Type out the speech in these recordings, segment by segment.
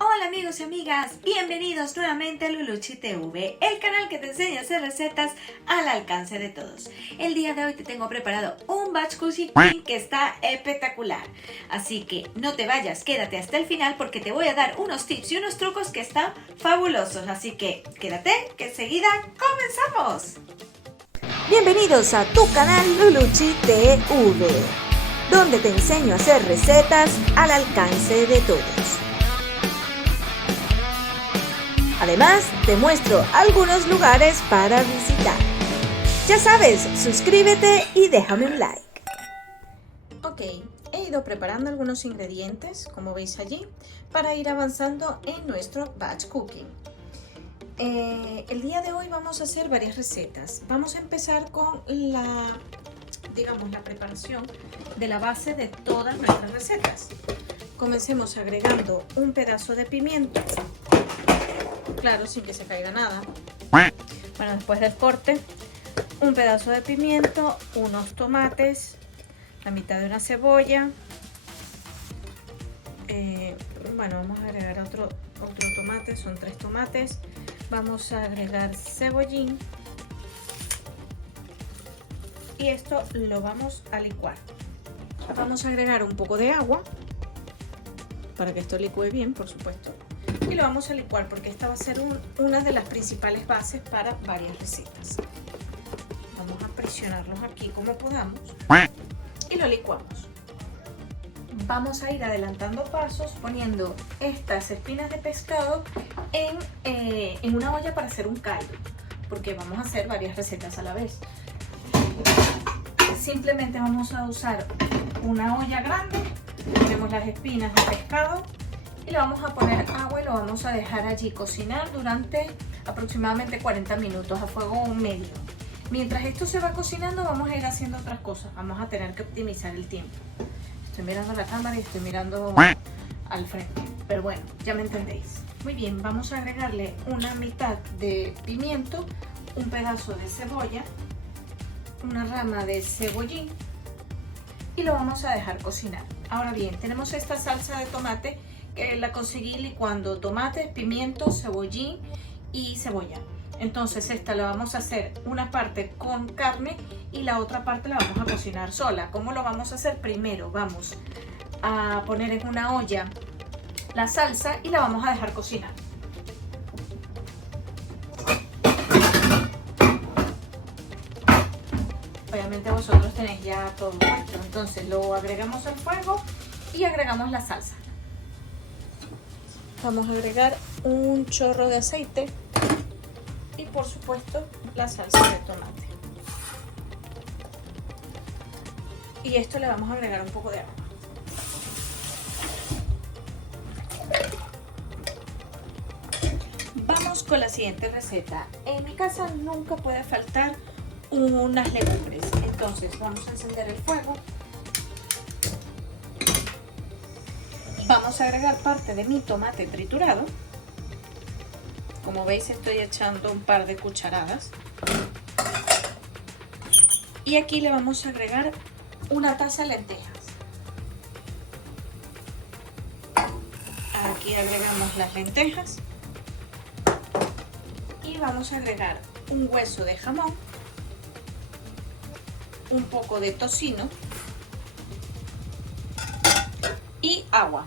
Hola amigos y amigas, bienvenidos nuevamente a Luluchi TV, el canal que te enseña a hacer recetas al alcance de todos. El día de hoy te tengo preparado un batch cooking que está espectacular, así que no te vayas, quédate hasta el final porque te voy a dar unos tips y unos trucos que están fabulosos, así que quédate que enseguida comenzamos. Bienvenidos a tu canal Luluchi TV, donde te enseño a hacer recetas al alcance de todos. Además, te muestro algunos lugares para visitar. Ya sabes, suscríbete y déjame un like. Ok, he ido preparando algunos ingredientes, como veis allí, para ir avanzando en nuestro batch cooking. El día de hoy vamos a hacer varias recetas. Vamos a empezar con la preparación de la base de todas nuestras recetas. Comencemos agregando un pedazo de pimiento. Claro, sin que se caiga nada. Bueno, después del corte, un pedazo de pimiento, unos tomates, la mitad de una cebolla. Vamos a agregar otro tomate, son 3 tomates. Vamos a agregar cebollín. Y esto lo vamos a licuar. Vamos a agregar un poco de agua para que esto licúe bien, por supuesto. Y lo vamos a licuar porque esta va a ser una de las principales bases para varias recetas. Vamos a presionarlos aquí como podamos y lo licuamos. Vamos a ir adelantando pasos poniendo estas espinas de pescado en una olla para hacer un caldo, porque vamos a hacer varias recetas a la vez. Simplemente vamos a usar una olla grande, ponemos las espinas de pescado y le vamos a poner agua y lo vamos a dejar allí cocinar durante aproximadamente 40 minutos a fuego medio. Mientras esto se va cocinando vamos a ir haciendo otras cosas, vamos a tener que optimizar el tiempo. Estoy mirando la cámara y estoy mirando al frente, pero bueno, ya me entendéis. Muy bien, vamos a agregarle una mitad de pimiento, un pedazo de cebolla, una rama de cebollín y lo vamos a dejar cocinar. Ahora bien, tenemos esta salsa de tomate que la conseguí licuando tomates, pimiento, cebollín y cebolla. Entonces esta la vamos a hacer una parte con carne y la otra parte la vamos a cocinar sola. ¿Cómo lo vamos a hacer? Primero vamos a poner en una olla la salsa y la vamos a dejar cocinar. Obviamente vosotros tenéis ya todo puesto, entonces lo agregamos al fuego y agregamos la salsa. Vamos a agregar un chorro de aceite y por supuesto la salsa de tomate. Y esto le vamos a agregar un poco de agua. Vamos con la siguiente receta. En mi casa nunca puede faltar unas legumbres. Entonces vamos a encender el fuego. Vamos a agregar parte de mi tomate triturado. Como veis estoy echando un par de cucharadas. Y aquí le vamos a agregar una taza de lentejas. Aquí agregamos las lentejas. Y vamos a agregar un hueso de jamón, un poco de tocino y agua.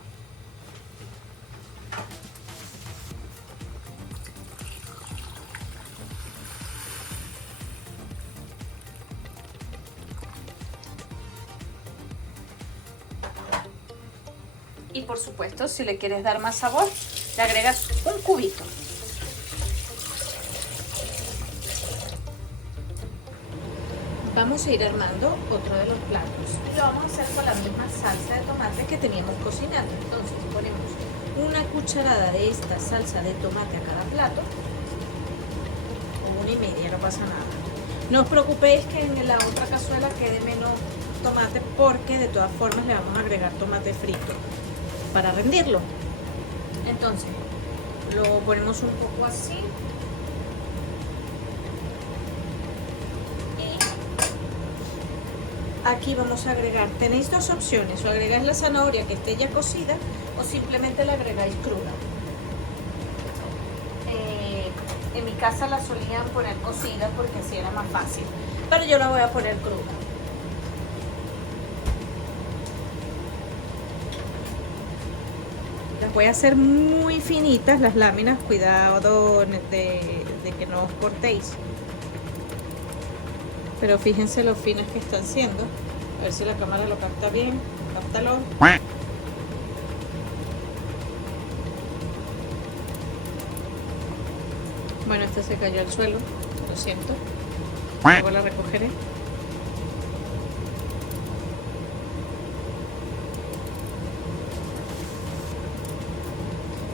Y por supuesto, si le quieres dar más sabor, le agregas un cubito. Vamos a ir armando otro de los platos. Lo vamos a hacer con la misma salsa de tomate que teníamos cocinando. Entonces ponemos una cucharada de esta salsa de tomate a cada plato. O 1,5, no pasa nada. No os preocupéis que en la otra cazuela quede menos tomate porque de todas formas le vamos a agregar tomate frito para rendirlo. Entonces lo ponemos un poco así. Aquí vamos a agregar, tenéis dos opciones, o agregáis la zanahoria que esté ya cocida o simplemente la agregáis cruda. En mi casa la solían poner cocida porque así era más fácil. Pero yo la voy a poner cruda. Las voy a hacer muy finitas las láminas. Cuidado de que no os cortéis. Pero fíjense lo finas que están siendo. A ver si la cámara lo capta bien. Cáptalo. Bueno, esta se cayó al suelo. Lo siento. Luego la recogeré.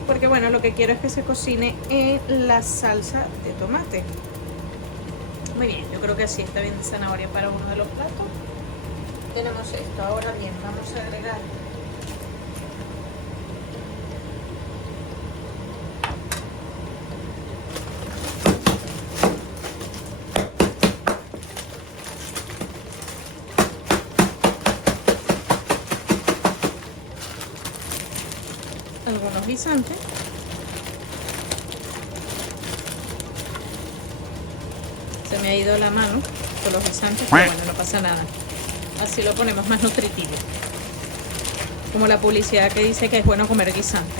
Porque bueno, lo que quiero es que se cocine en la salsa de tomate. Muy bien, yo creo que así está bien de zanahoria para uno de los platos. Tenemos esto. Ahora bien, vamos a agregar algunos guisantes. Se me ha ido la mano con los guisantes, pero bueno, no pasa nada. Así lo ponemos más nutritivo. Como la publicidad que dice que es bueno comer guisante.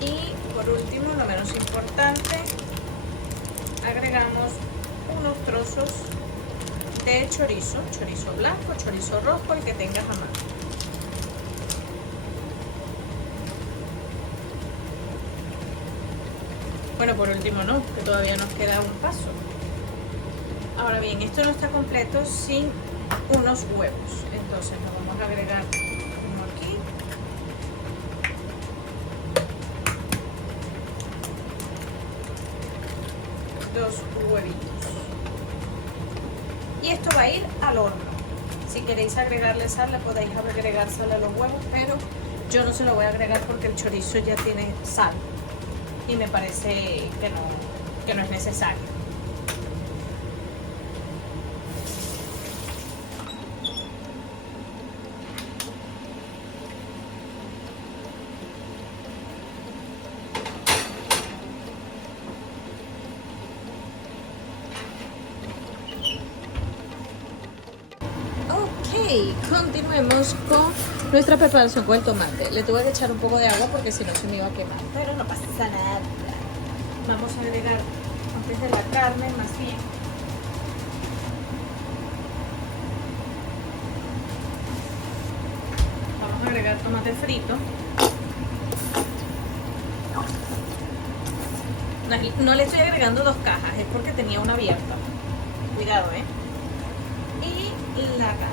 Y por último, no menos importante, agregamos unos trozos de chorizo. Chorizo blanco, chorizo rojo, el que tengas a mano. Bueno, por último no, que todavía nos queda un paso. Ahora bien, esto no está completo sin unos huevos. Entonces nos vamos a agregar uno aquí. Dos huevitos. Y esto va a ir al horno. Si queréis agregarle sal, le podéis agregar sal a los huevos, pero yo no se lo voy a agregar porque el chorizo ya tiene sal. Y me parece que no es necesario. Ok, continuemos con nuestra preparación con el tomate. Le tuve que echar un poco de agua porque si no se me iba a quemar, pero no pasa nada. Vamos a agregar antes de la carne, más bien, vamos a agregar tomate frito. No le estoy agregando 2 cajas, es porque tenía una abierta. Cuidado, y la carne.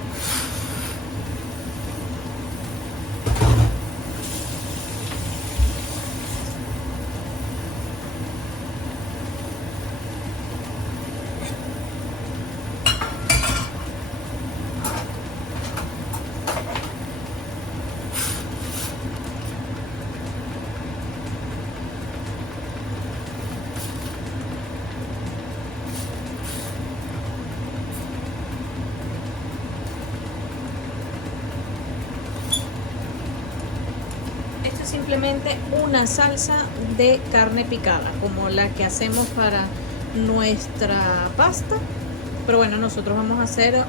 Simplemente una salsa de carne picada, como la que hacemos para nuestra pasta, pero bueno, nosotros vamos a hacer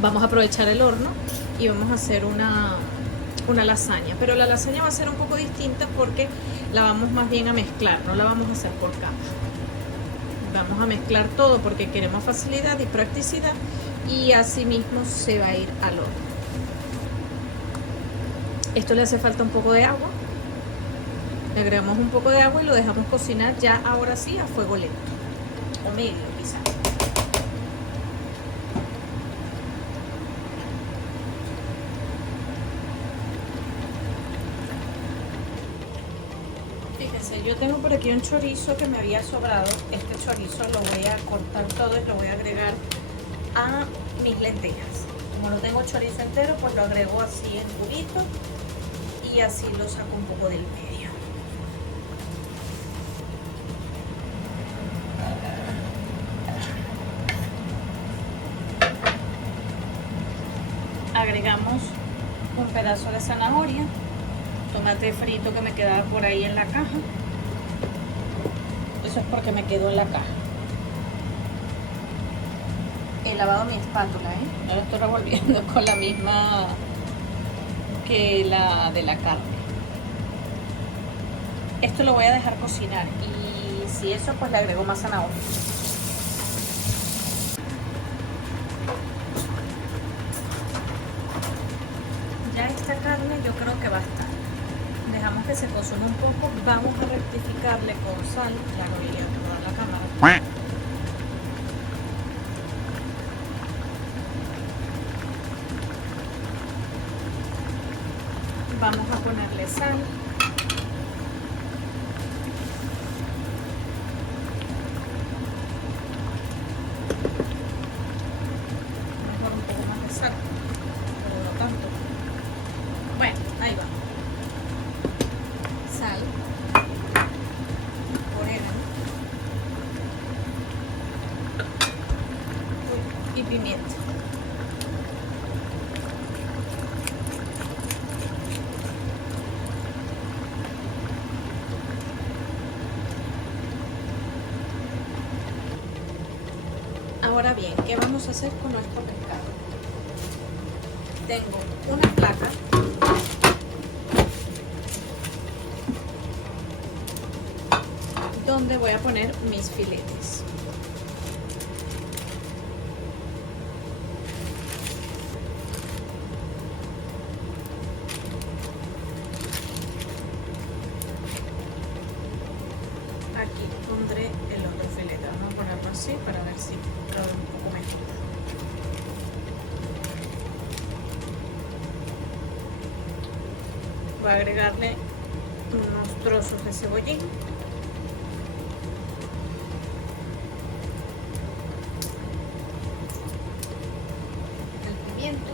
vamos a aprovechar el horno y vamos a hacer una lasaña, pero la lasaña va a ser un poco distinta porque la vamos más bien a mezclar, no la vamos a hacer por capas. Vamos a mezclar todo porque queremos facilidad y practicidad, y así mismo se va a ir al horno. Esto le hace falta un poco de agua. Le agregamos un poco de agua y lo dejamos cocinar ya ahora sí a fuego lento. O medio quizás. Fíjense, yo tengo por aquí un chorizo que me había sobrado. Este chorizo lo voy a cortar todo y lo voy a agregar a mis lentejas. Como no tengo chorizo entero, pues lo agrego así en cubitos. Y así lo saco un poco del medio. Agregamos un pedazo de zanahoria, tomate frito que me quedaba por ahí en la caja. Eso es porque me quedó en la caja. He lavado mi espátula, ¿eh? Ya lo estoy revolviendo con la misma que la de la carne. Esto lo voy a dejar cocinar y si eso, pues le agrego más zanahoria. Ya esta carne yo creo que va a estar. Dejamos que se consuma un poco. Vamos a rectificarle con sal. Ya no iría a tomar la cámara. Vamos a ponerle sal. Mejor un poco más de sal, pero no tanto. Bueno, ahí va. Sal, orégano y pimienta. Ahora bien, ¿qué vamos a hacer con nuestro pescado? Tengo una placa donde voy a poner mis filetes. Aquí pondré el otro filete. Vamos a ponerlo así para ver si lo veo un poco mejor. Voy a agregarle unos trozos de cebollín. El pimiento.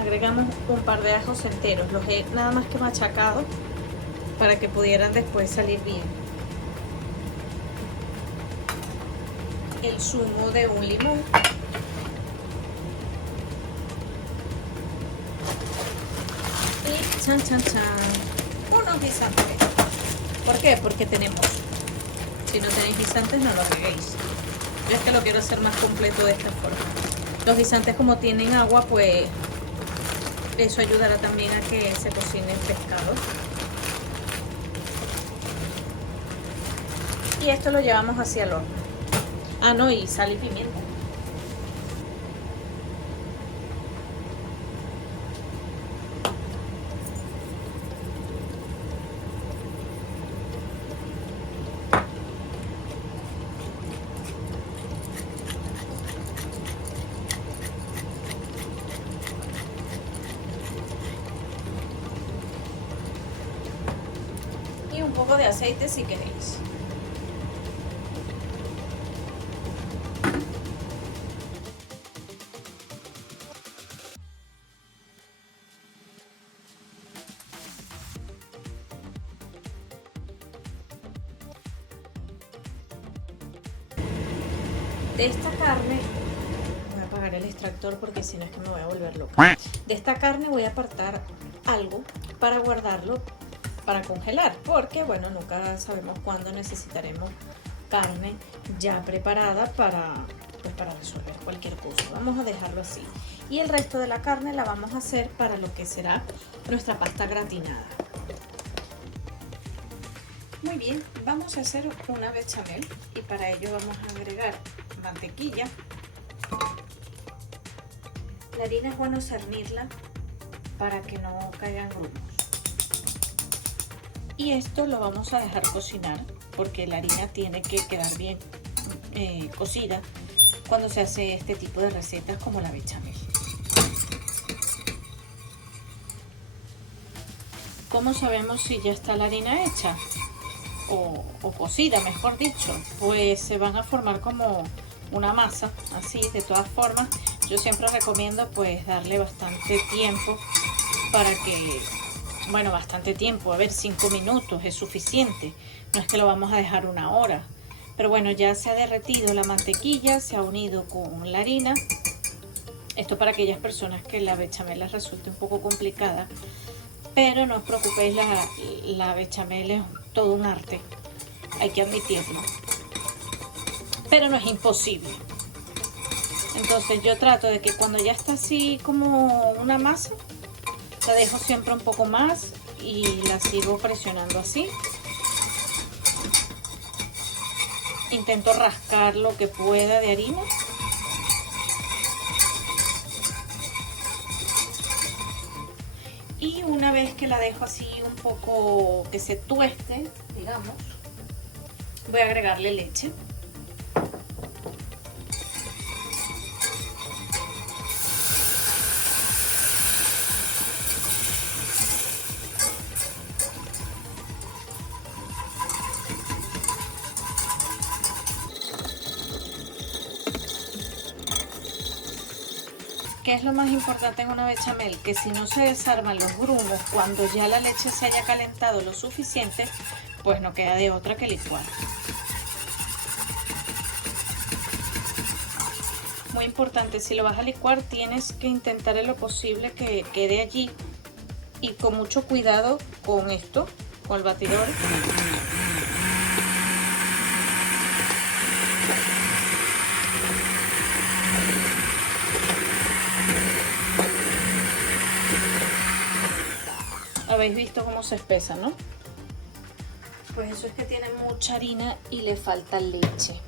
Agregamos un par de ajos enteros. Los he nada más que machacado para que pudieran después salir bien. El zumo de un limón. Y chan chan chan, unos guisantes. ¿Por qué? Porque tenemos. Si no tenéis guisantes no lo agreguéis. Yo es que lo quiero hacer más completo de esta forma. Los guisantes, como tienen agua, pues eso ayudará también a que se cocine el pescado. Y esto lo llevamos hacia el horno. Ah, no, y sal y pimienta. Y un poco de aceite si queréis. De esta carne, voy a apagar el extractor porque si no es que me voy a volver loca. De esta carne voy a apartar algo para guardarlo, para congelar, porque bueno, nunca sabemos cuándo necesitaremos carne ya preparada para resolver cualquier cosa. Vamos a dejarlo así. Y el resto de la carne la vamos a hacer para lo que será nuestra pasta gratinada. Muy bien, vamos a hacer una bechamel y para ello vamos a agregar mantequilla. La harina es bueno cernirla para que no caigan grumos. Y esto lo vamos a dejar cocinar porque la harina tiene que quedar bien cocida cuando se hace este tipo de recetas como la bechamel. ¿Cómo sabemos si ya está la harina hecha? O cocida, mejor dicho, pues se van a formar como una masa, así. De todas formas, yo siempre recomiendo pues darle bastante tiempo para que, bueno, bastante tiempo, a ver, 5 minutos es suficiente, no es que lo vamos a dejar 1 hora, pero bueno, ya se ha derretido la mantequilla, se ha unido con la harina Esto para aquellas personas que la bechamel les resulte un poco complicada, pero no os preocupéis, la bechamel es todo un arte, hay que admitirlo, pero no es imposible. Entonces yo trato de que cuando ya está así como una masa, la dejo siempre un poco más y la sigo presionando así. Intento rascar lo que pueda de harina. Y una vez que la dejo así un poco que se tueste, digamos, voy a agregarle leche. ¿Qué es lo más importante en una bechamel? Que si no se desarman los grumos cuando ya la leche se haya calentado lo suficiente, pues no queda de otra que licuar. Muy importante, si lo vas a licuar tienes que intentar en lo posible que quede allí y con mucho cuidado con esto, con el batidor. Habéis visto cómo se espesa, ¿no? Pues eso es que tiene mucha harina y le falta leche.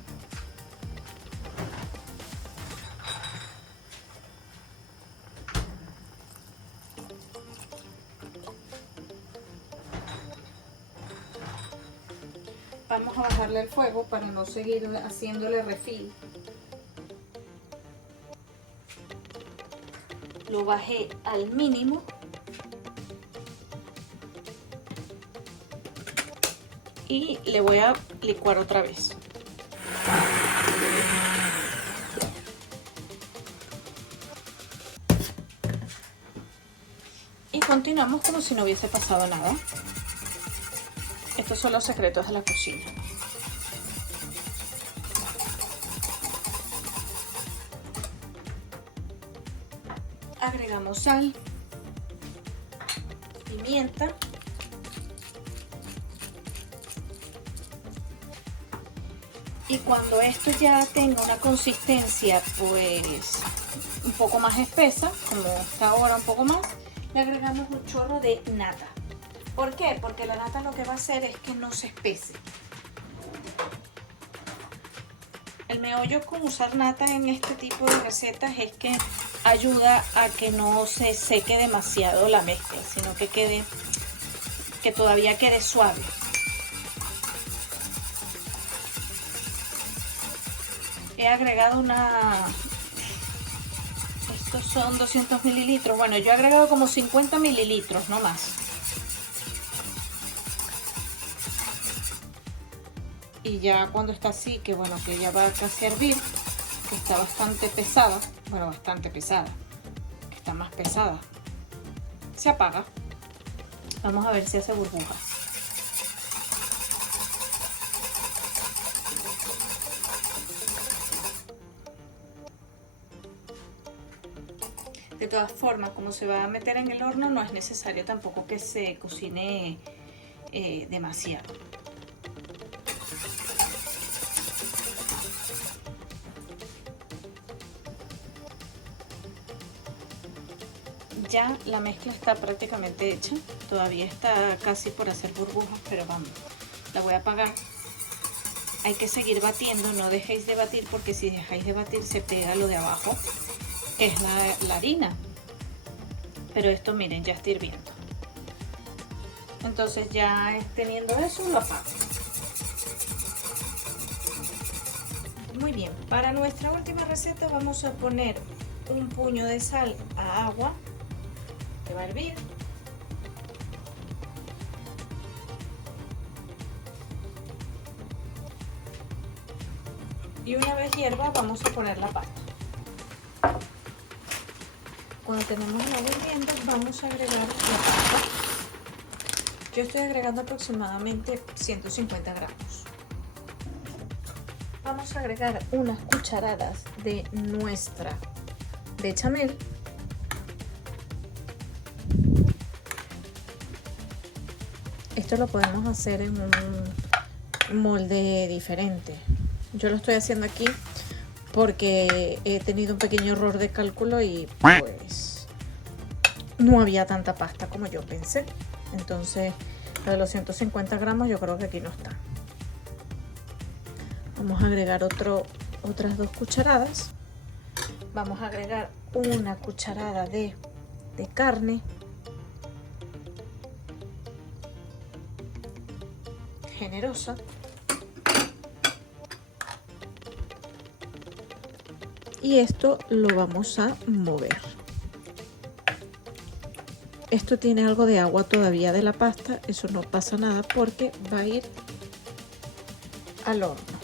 Vamos a bajarle el fuego para no seguir haciéndole refil. Lo bajé al mínimo. Y le voy a licuar otra vez. Y continuamos como si no hubiese pasado nada. Estos son los secretos de la cocina. Agregamos sal, pimienta. Y cuando esto ya tenga una consistencia pues un poco más espesa, como está ahora un poco más, le agregamos un chorro de nata. ¿Por qué? Porque la nata lo que va a hacer es que no se espese. El meollo con usar nata en este tipo de recetas es que ayuda a que no se seque demasiado la mezcla, sino que todavía quede suave. He agregado estos son 200 mililitros, bueno, yo he agregado como 50 mililitros, no más. Y ya cuando está así, que bueno, que ya va casi a hervir, que está bastante pesada, bueno, bastante pesada, que está más pesada, se apaga. Vamos a ver si hace burbujas. De todas formas, como se va a meter en el horno, no es necesario tampoco que se cocine demasiado. Ya la mezcla está prácticamente hecha, todavía está casi por hacer burbujas, pero vamos, la voy a apagar. Hay que seguir batiendo, no dejéis de batir porque si dejáis de batir se pega lo de abajo, que es la harina. Pero esto miren, ya está hirviendo. Entonces ya teniendo eso lo apago. Muy bien, para nuestra última receta vamos a poner un puño de sal a agua que va a hervir. Y una vez hierva vamos a poner la pasta. Cuando tenemos el agua hirviendo vamos a agregar la pasta. Yo estoy agregando aproximadamente 150 gramos. Vamos a agregar unas cucharadas de nuestra bechamel. Esto lo podemos hacer en un molde diferente. Yo lo estoy haciendo aquí porque he tenido un pequeño error de cálculo y pues no había tanta pasta como yo pensé. Entonces lo de los 150 gramos yo creo que aquí no está. Vamos a agregar otras 2 cucharadas. Vamos a agregar una cucharada de carne. Generosa. Y esto lo vamos a mover. Esto tiene algo de agua todavía de la pasta, eso no pasa nada porque va a ir al horno.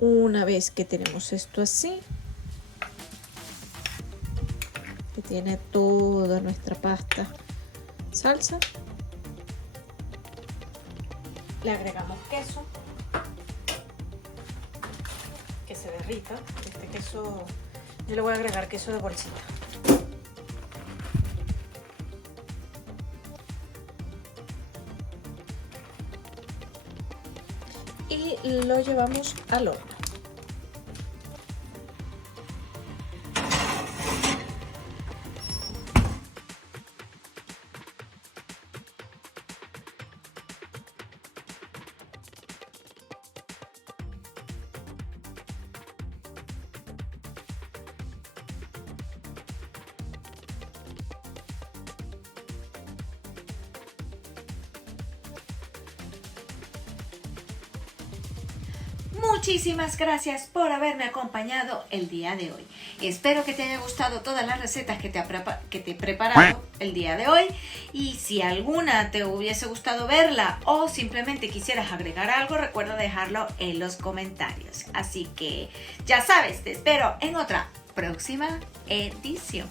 Una vez que tenemos esto así, que tiene toda nuestra pasta salsa, le agregamos queso, que se derrita. Este queso, yo le voy a agregar queso de bolsita. Y lo llevamos al horno. Muchísimas gracias por haberme acompañado el día de hoy. Espero que te haya gustado todas las recetas que te he preparado el día de hoy. Y si alguna te hubiese gustado verla o simplemente quisieras agregar algo, recuerda dejarlo en los comentarios. Así que ya sabes, te espero en otra próxima edición.